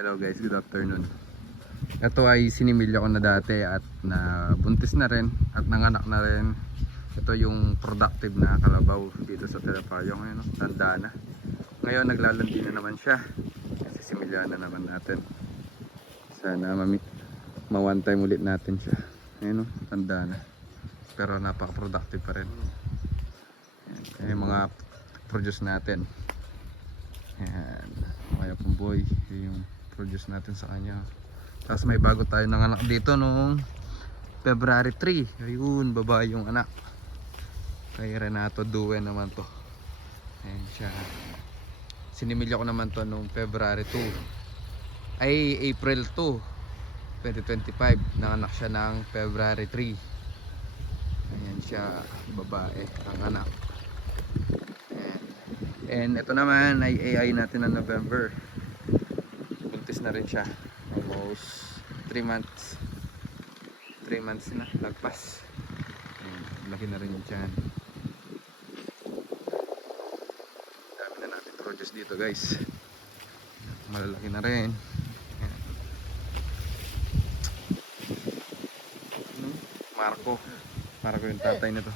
Hello guys, good afternoon. Ito ay sinimilya ko na dati at buntis na rin at nanganak na rin. Ito yung productive na kalabaw dito sa Telapayong. Ngayon, tanda na. Ngayon naglalandi na naman siya. Sisimilya na naman natin. Sana ma-one time ulit natin siya. Ngayon, tanda na. Pero napaka-productive pa rin. Ayan, yung mga produce natin. Ayan, kaya pong boy yung produce natin sa kanya. Tapos may bago tayo ng anak dito noong February 3. Ayun, babae yung anak. Kay Renato Due naman to. Ayan siya. Sinimilya ko naman to noong February 2. Ay, April 2 2025. Nanganak siya ng February 3. Ayan siya, babae ang anak. Ayan. And ito naman ay AI natin ng November. Buntis na rin siya. Almost 3 months. 3 months na, lagpas. Ayan, laki na rin yung tiyan. Dami na natin produce dito guys. Malalaki na rin. Ayan. Marco yung tatay nito.